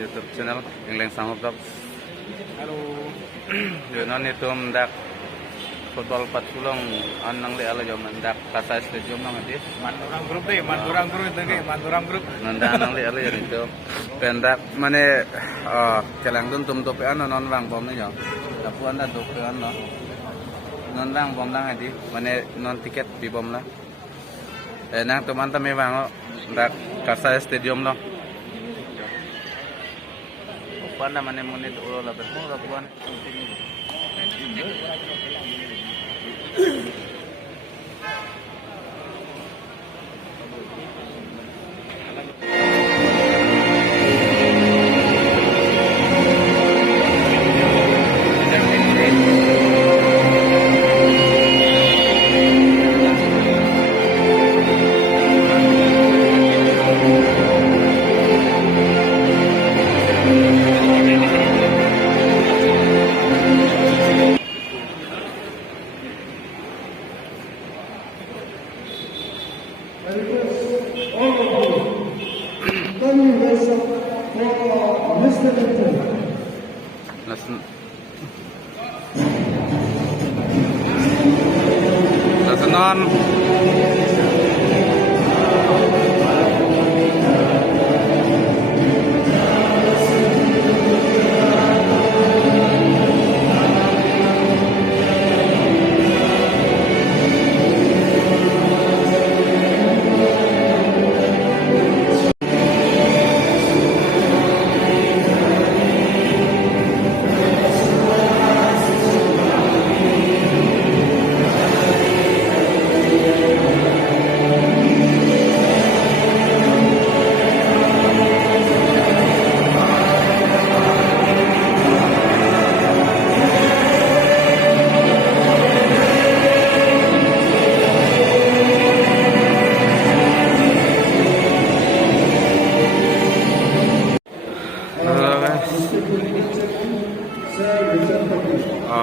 YouTube channel Engleng Sama Vlog. Halo. Jonon itu mendak football 40 anang le ala jom mendak kasa stadium nang adi. Mandurang grup deh, Mandurang grup itu nih, Mandurang grup. Nanda anang le ala jadi itu. Pendak mane celang dun tum tope ano non bang bom ni jom. Tapi anda tope ano non bang bom nang adi. Mane non tiket di bom lah. Nang teman-teman bang mendak kasa stadium lo. Panda mane mune to la bermo la puan. Lasanon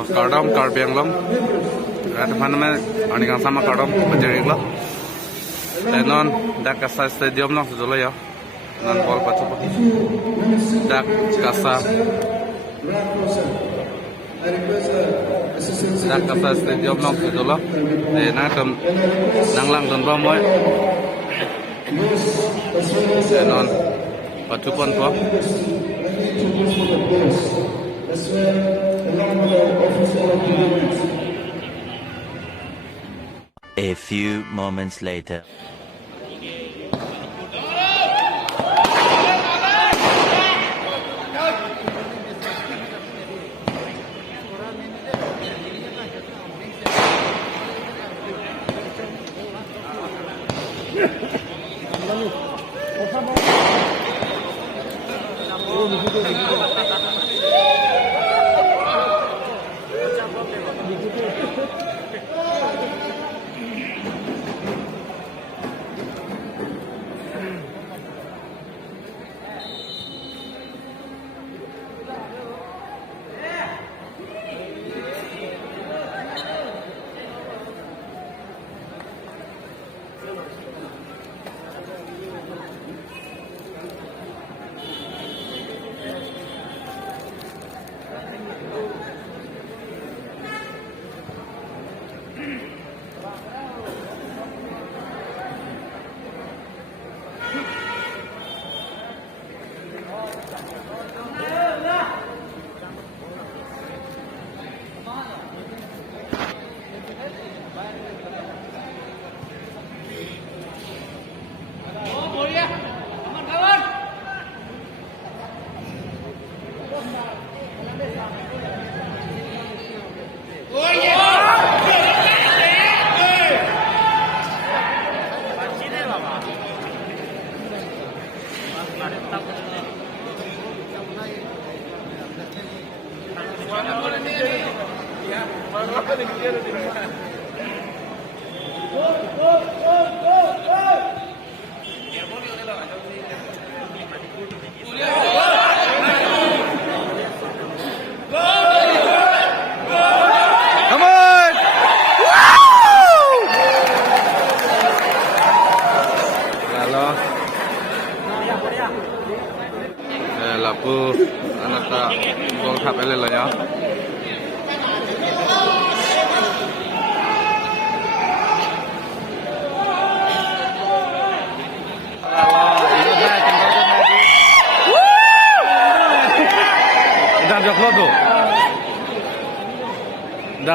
Kardam Karbiang long. Ada mana mana anikan sama Kardam berjering lah. Non dak kasa stadium long sudah ya. Non bol pacu. Dak kasa. Dak kasa stadium long sudah lah. Nak nang lang don bamoy. Non pacu pon po. A few moments later.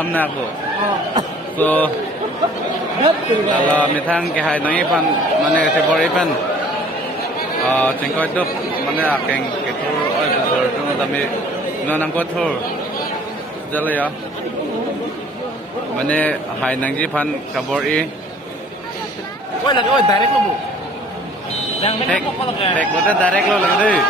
dalam na aku. So kalau mitang ke hai nangi pan mana ke bor ipan. Cengkoi dop mana akeng ke tur oi besar tu tapi non angkot tur. Jale ya. Mana hai nangi pan kabor i. Oi lagi oi direct lo bu. Yang mana kok kalau Tek betul direct lo lagi deh.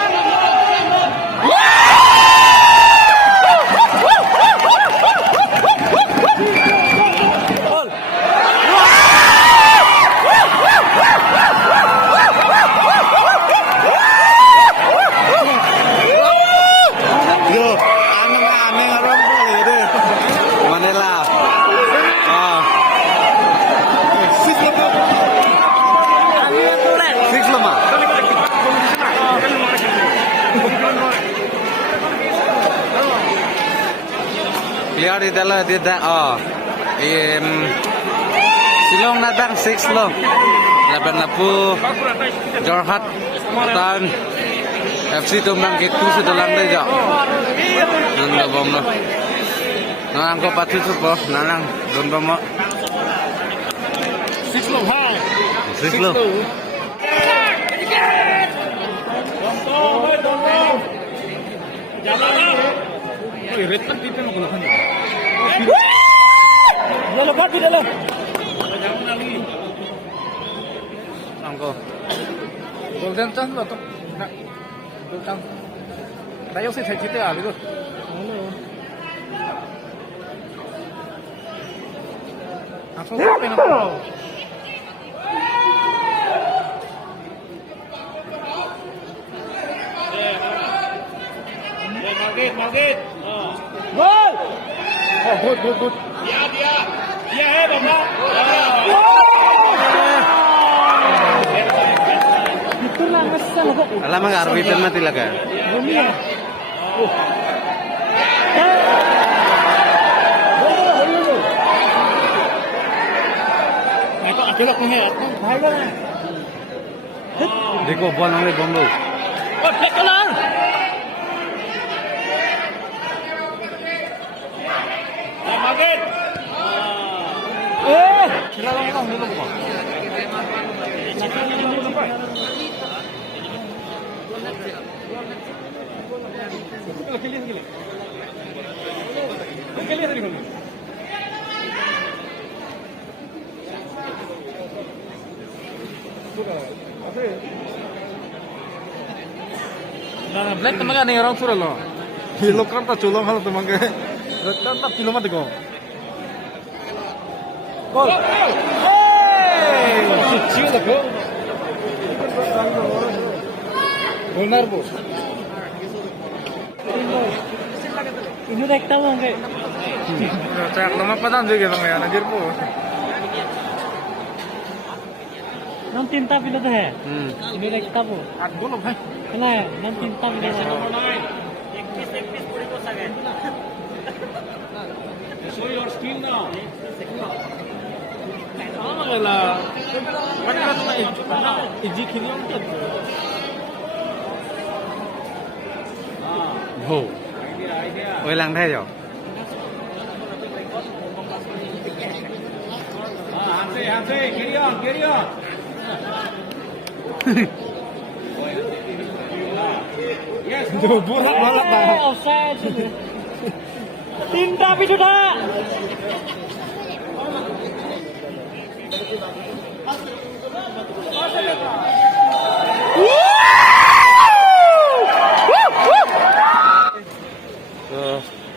Clear di dalam di dah Silong nadang 6 lo. Laban lapu Jorhat tan FC Tumbang gitu sudah lantai jo. Nanda bom lo. Nanang ko patu tu po, nanang don bom mo. 6 lo hai. 6 lo. Oi red kan pipen mo kan. Dalo pat dalo. Angko. Golden chance lo to. Golden chance. Tayo si chite a bigo. Aso sa pena ko. Market. Gol! Oh, good. Dia Bamba. Itu lah ngasal kok. Alam ang arbiter mati laga. Dunia. Itu akhirnya kau hebat. Baiklah. Deko bol ang bom lo. Oh, kelar. Market. Sila lang dulu kok. Nah, black teman nih orang suruh lo. Kilo kan tak culung kalau teman ke. Tetap kilo mati kok. Gol. Hey! Ciu dah gol. Gol narbo. Ini rekta mo ke. Cak lama padan juga dong ya, anjir po. Nam tinta pila dah hai. Ini rekta po. At gol bhai. Kena hai, nam tinta pila hai. 21 puri ko sage. Show your skill now. Sama lah. Mana tu nak iji kini orang tu. Ho. Oi lang thay rồi. Hanse, carry on. Yes, bolak dah. Offside. Tinta pi sudah.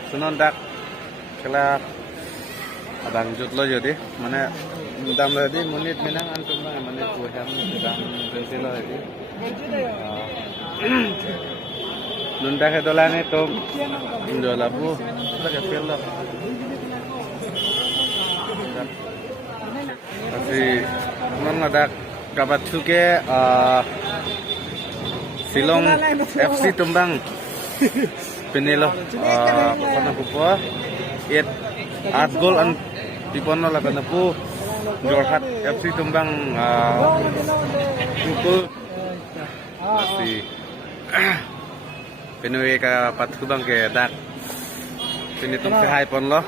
Sunon dak kala abang jut lo jadi mana dam tadi menit menang antum bang mana tuhan dam pensil lo jadi nunda ke dolan itu dola bu kita ke feel lah tapi non ada kabat suke Silong FC Tumbang Penelo kana pupo it 8 gol an dipono la kana pu Jorhat FC Tumbang pukul si Penue ka patubang ke dak pinitung ke hai pon lo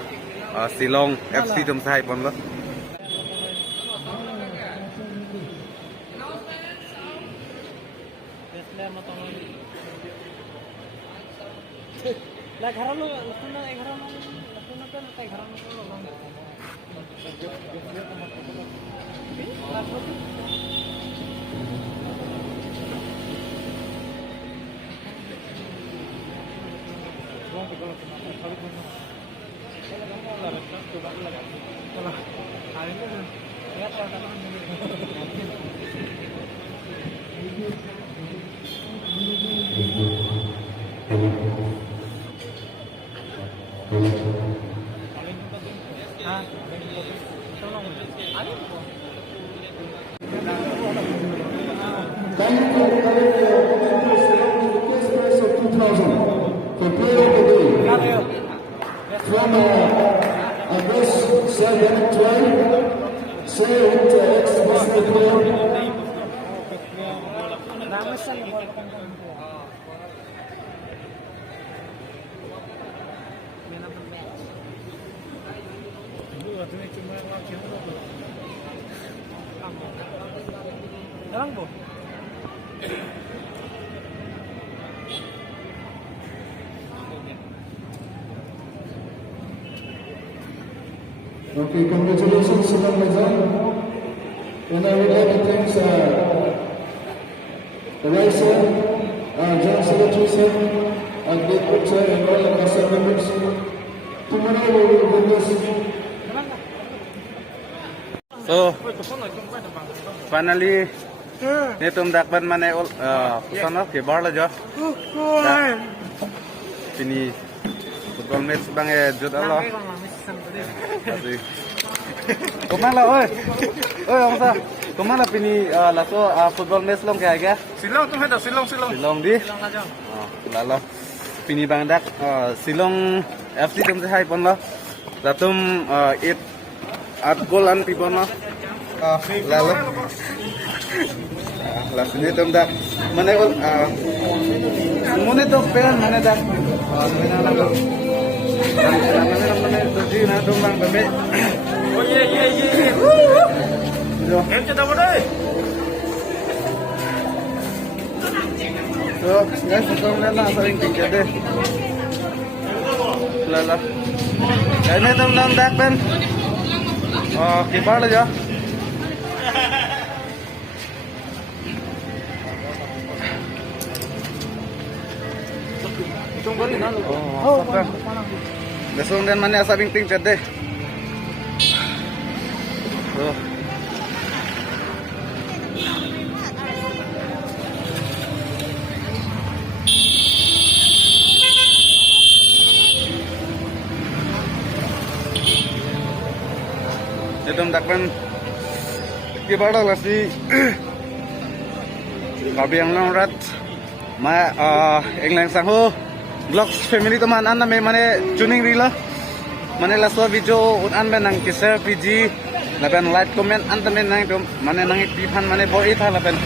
Silong FC tum sai pon lo. Lah घर लो सुना घर लो सुना kan kayak घर लो From Abbas Sayyid Tuan, Sayyid ex-Muslim. Jalan, Bu. Okay, congratulations, Sultan Mazan. And I would like to thank the Raisa, John Secretary, Great Picture, and all the Rasa members. Tomorrow we will witness. So finally ni tum dakban mane kusana ke bar la jo. Sini football match bang jut Allah. Kemana oi? Oi Angsa, kemana pini laso football match long kayak ga? Silong tuh ada Silong. Silong di. Lalu pini bang dak Silong FC tum hai pon lo. Latum it at golan pi pon lo. Lalu lalu tum dak mana ul mune to pen mana dak mana lalu mana to di na tum bang bebe. Oh iya. Jo. Ente dah boleh. So, guys, ito na lang sa ring ticket eh. Lala. Kaya na itong lang dakpen. Kibar na dyan. Itong balik na. Oh, apa? Dasong din man niya sa ring ticket eh. So, Itong dakpan kibara lasi kabiang long rat ma englang sangho vlogs family teman an me mane tuning rila mane laswa video un ben nang kisar pg laban like comment an tamen nang mane nang piphan mane boy tha laban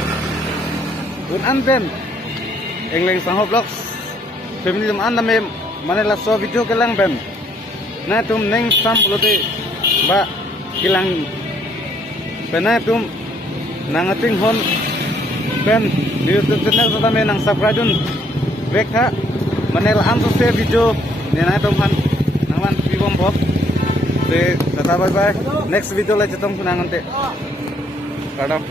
un ben englang sangho vlogs family teman an me mane laswa video kelang ben na tum neng sam blote ba kilang pena tum nangating hon pen di YouTube channel sa tamen nang subscribe dun bekha manel am se video nena tum han naman pibom bob te tata bye bye next video la chatam kunangante kadam